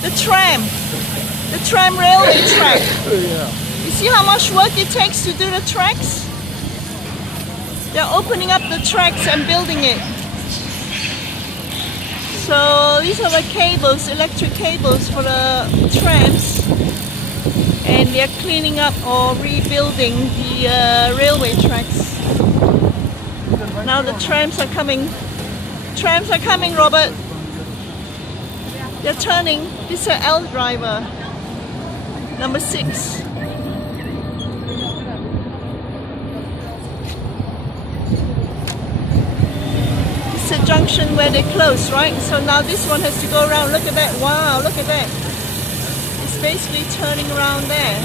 The tram railway track. Yeah. You see how much work it takes to do the tracks? They're opening up the tracks and building it. So these are the cables, electric cables for the trams, and they're cleaning up or rebuilding the railway tracks. Now the trams are coming. Trams are coming, Robert. They're turning. This is an L driver, number 6. It's a junction where they close, right? So now this one has to go around. Look at that. Wow, look at that. It's basically turning around there.